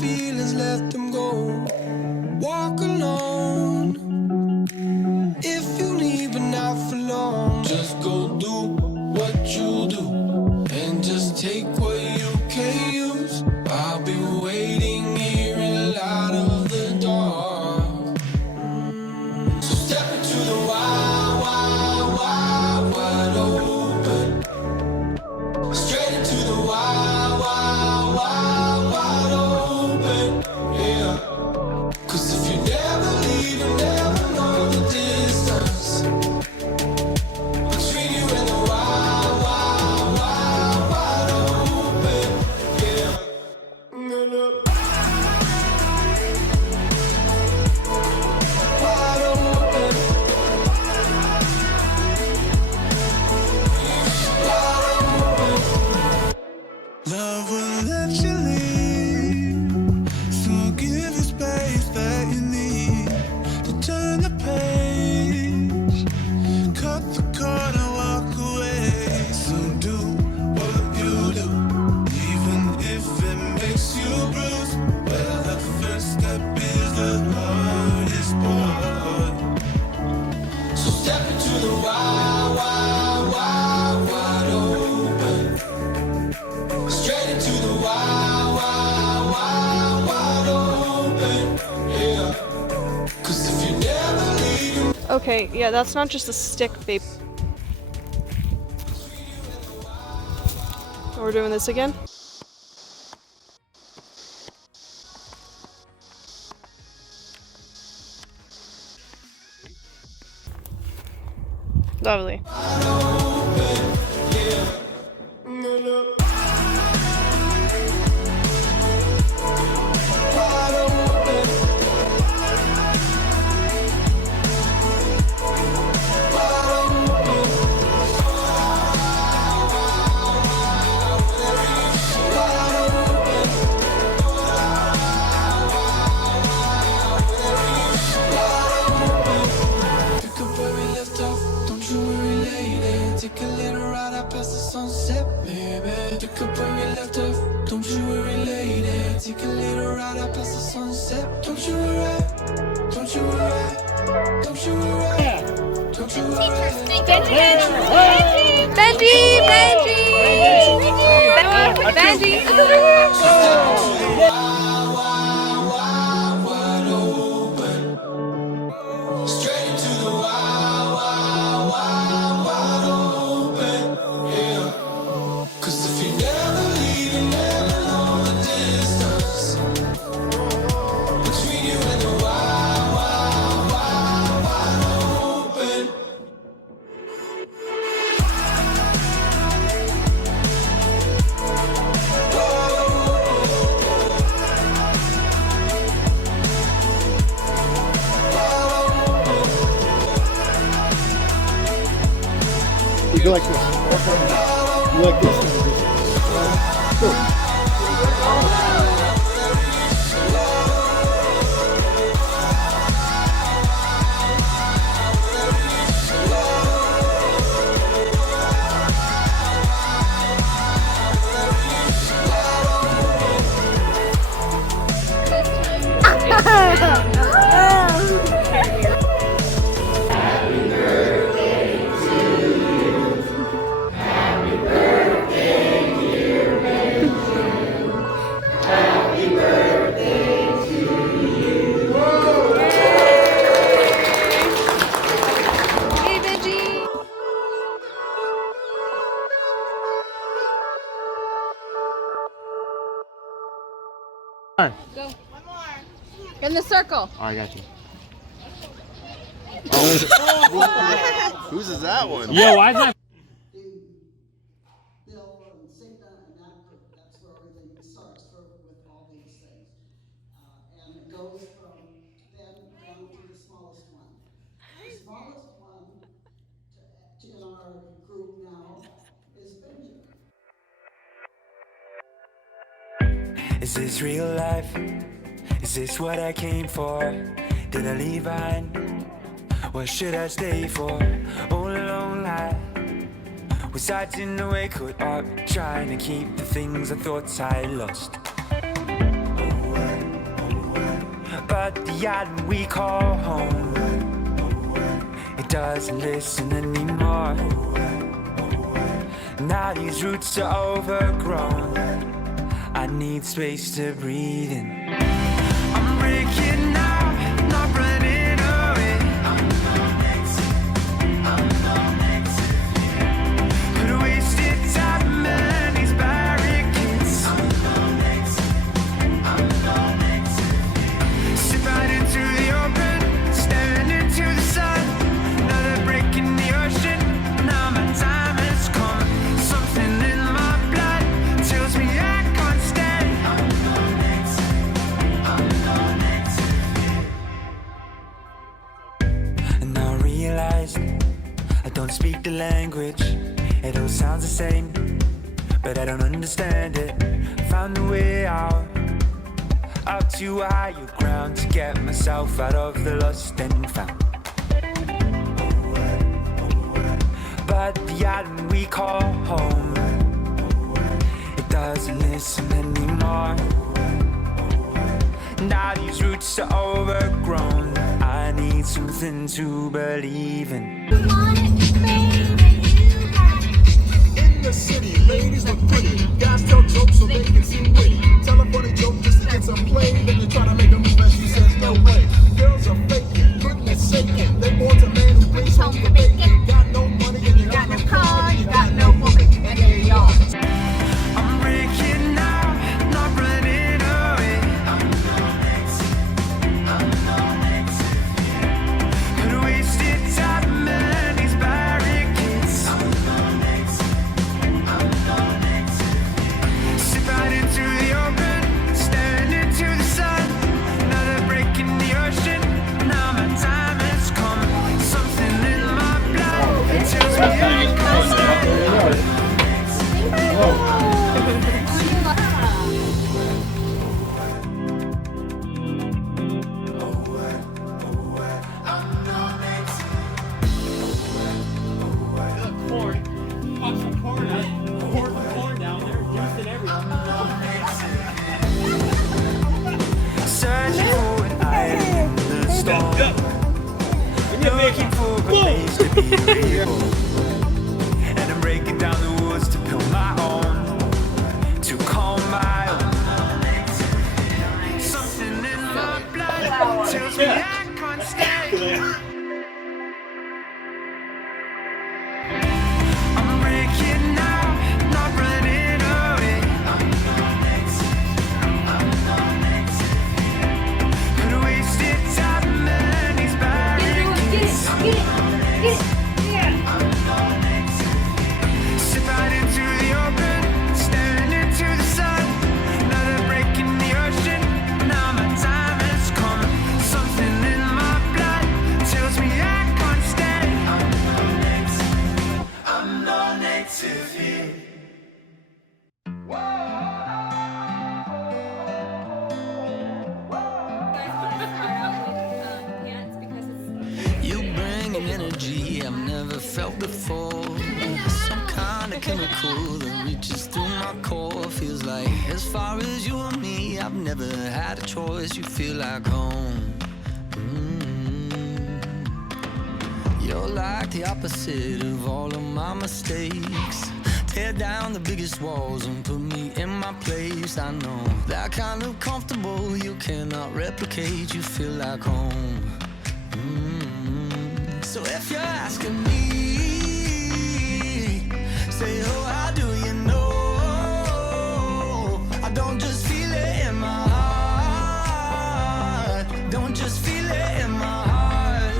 feelings, let them go. Walk alone if you need, but not for long. Just go do what you do and just take what you can use. I'll be waiting here in the light of the dark. So step into the wild, wild, wild, wide open. Straight into the wild, wild, wild, wide open. Yeah. 'Cause if you never leave, you never know the distance between you and the wild, wild, wild, wide open. Yeah. Wide open. Love will let you leave, so give the space that you need to turn the page, cut the corner, walk away. So do what you do, even if it makes you bruise. Well, the first step is the hardest part. So step into the wild, wild, wild, wide open. Straight into the wild, wild, wild, wide open. Yeah. 'Cause if you never leave. Okay, yeah, that's not just a stick vape. We're doing this again? Lovely. Pick up where we left off, don't you worry, lady. Take a little ride out past the sunset, baby. Pick up where we left off, don't you worry, lady. Take a little ride out past the sunset. Don't you worry, don't you worry, don't you worry, don't you worry. Benji! Benji! Benji! Wild, wild, wild, wide open. Straight into the wild, wild, wild, wide open. Yeah. 'Cause if you never leave, you never know the distance between you and the wild, wild, wild, wide open. You go like this. You like this. Go. Hey, Benji! Go. One more. In the circle. Oh, I got you. Whose is that one? Yeah, why is that? Bill and Signa and that group, that's where everything starts with all these things. And it goes from then down to the smallest one. The smallest one in our group now is Benjamin. Is this real life? Is this what I came for? Did I leave behind? What should I stay for? All alone life. Was I in the way caught up, trying to keep the things I thought I lost? Oh, But the island we call home, it doesn't listen anymore. Now these roots are overgrown, I need space to breathe in. I'm breaking out, not running away. Put a wasted time in these barricades. Step out into the open, staring into the sun. Another break in the ocean, now my time has come. Something in my blood tells me I can't stay. And now I realize I don't speak the language. It all sounds the same, but I don't understand it. Found a way out, up to a higher ground, to get myself out of the lost and found. But the island we call home, it doesn't listen anymore. Now these roots are overgrown, I need something to believe in. In the city, ladies look pretty. Guys tell jokes so they can seem witty. Tell a funny joke just to get some play. Then you try to make a move and she says no way. Girls are faking, goodness saking. They want a man who brings home the bacon. Got no money and you got no car, you got no woman, and here you are. I'm breaking out, not running away. Put a wasted time in these barricades. Step out into the open, staring into the sun. Another break in the ocean, now my time has come. Something in my blood tells me I can't stay. Corn. Pop some corn out. Pour some corn down there. Juice and everything. Searching for an island in the storm, looking for a place to be real. And I'm breaking down the woods to build my own, to call my own. Something in my blood tells me I can't stay. I'm breaking out, not running away. Put a wasted time in these barricades. Step out into the open, staring into the sun. Another break in the ocean, now my time has come. Something in my blood tells me I can't stay. I'm no native here. You bring an energy I've never felt before. Some kind of chemical that reaches through my core. Feels like as far as you and me, I've never had a choice. You feel like home. You're like the opposite of all of my mistakes. Tear down the biggest walls and put me in my place. I know that kind of comfortable you cannot replicate. You feel like home. So if you're asking me, say, oh, how do you know? I don't just feel it in my heart. Don't just feel it in my heart.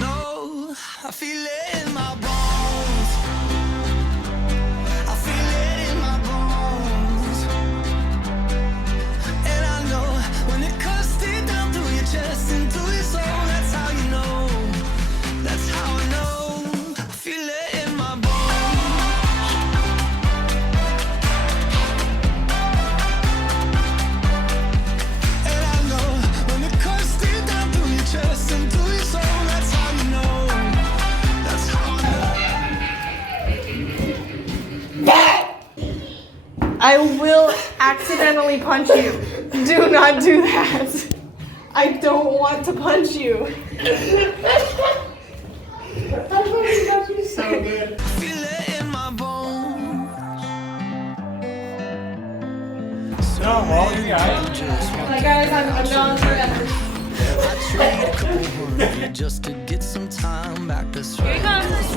No, I feel it in my bones. I feel it in my bones. And I know when it cuts deep down through your chest into your soul, that's how you know. That's how I know. I feel it in my bones. And I know when it cuts deep down through your chest into your soul, that's how you know. That's how I know. I will accidentally punch you. Do not do that. I don't want to punch you. So good. Feel it in my bones. So many just want Hi guys, I'm gone forever. I trade a couple hundred just to get some time back. That's right. Here he comes.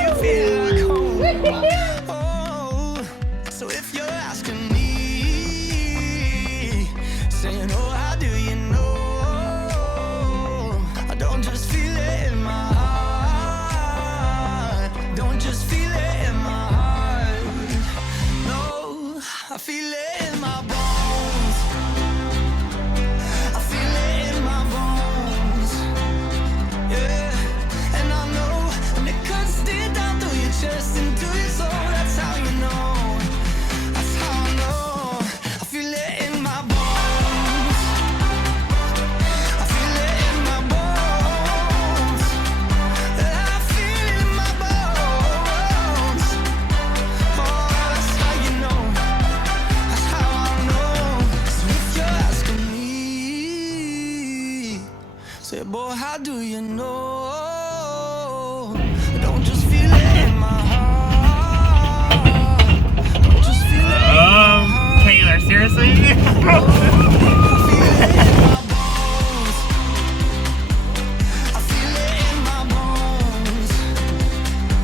You feel like home. Oh, so if you're asking me, saying, oh, how do you know? I don't just feel it in my heart. Don't just feel it in my heart. No, I feel it in my bones. I feel it in my bones. Yeah, and I know when it cuts deep down through your chest into your soul. That's how you know. That's how I know. I feel it in my bones. I feel it in my bones. I feel it in my bones. Oh, that's how you know. That's how I know. So if you're asking me, say, boy, how do you know? Don't just feel it in my heart. Don't just feel it in my heart. Taylor, seriously? I feel it in my bones. I feel it in my bones.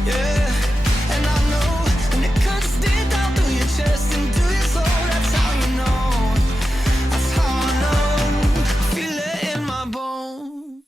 Yeah, and I know when it cuts deep down through your chest into your soul. That's how you know. That's how I know. I feel it in my bones.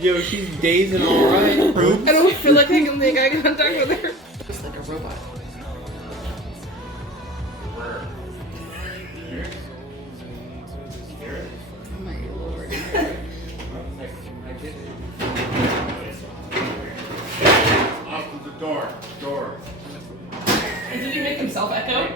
Yo, she's dazed and alright. I don't feel like I can make eye contact with her. It's like a robot. Oh my lord. Out to the door. Did he make himself echo?